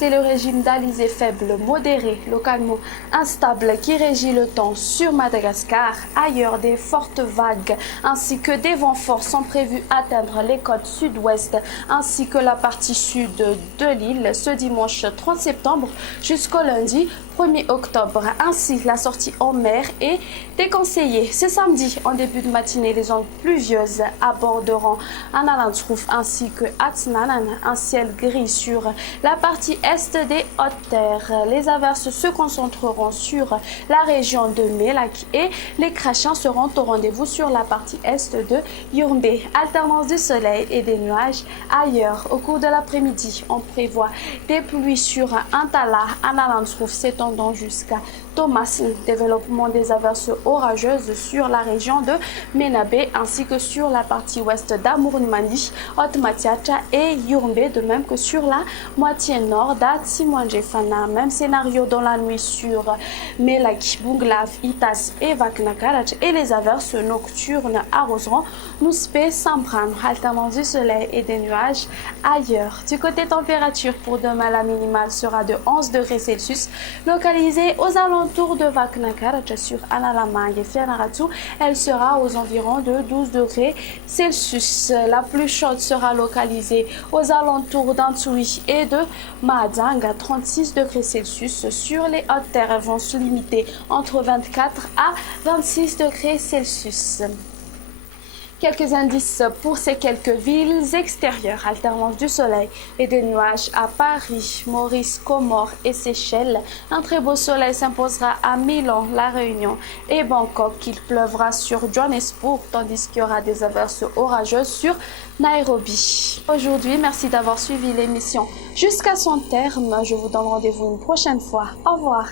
c'est le régime d'alizé faible modéré, localement instable qui régit le temps sur Madagascar. Ailleurs, des fortes vagues ainsi que des vents forts sont prévus atteindre les côtes sud-ouest ainsi que la partie sud de l'île ce dimanche 30 septembre jusqu'au lundi 1er octobre. Ainsi, la sortie en mer est déconseillée. Ce samedi, en début de matinée, les ondes pluvieuses aborderont Analandrouf ainsi que Atsnanan, un ciel gris sur la partie est des Hautes-Terres. Les averses se concentreront sur la région de Mélak et les crachats seront au rendez-vous sur la partie est de Yourmbe. Alternance du soleil et des nuages ailleurs. Au cours de l'après-midi, on prévoit des pluies sur Antala, Analandrouf s'étendant jusqu'à Thomas, développement des averses orageuses sur la région de Menabe ainsi que sur la partie ouest d'Amourmani, Haute-Matiacha et Yourmbe, de même que sur la moitié nord d'Atsimwanjefana. Même scénario dans la nuit sur Melak, Bunglav, Itas et Vaknakarach et les averses nocturnes arroseront Nouspe, Sambran, alternance du soleil et des nuages ailleurs. Du côté température, pour demain, la minimale sera de 11 degrés Celsius, localisée aux alentours de Vaknakarach sur Analamang et Fianaratu. Elle sera aux environs de 12 degrés Celsius. La plus chaude sera localisée aux alentours d'Antsui et de Mahadang à 36 degrés Celsius. Sur les hautes terres, elles vont se limiter entre 24 à 26 degrés Celsius. Quelques indices pour ces quelques villes extérieures. Alternance du soleil et des nuages à Paris, Maurice, Comores et Seychelles. Un très beau soleil s'imposera à Milan, La Réunion et Bangkok. Il pleuvra sur Johannesburg, tandis qu'il y aura des averses orageuses sur Nairobi. Aujourd'hui, merci d'avoir suivi l'émission jusqu'à son terme. Je vous donne rendez-vous une prochaine fois. Au revoir.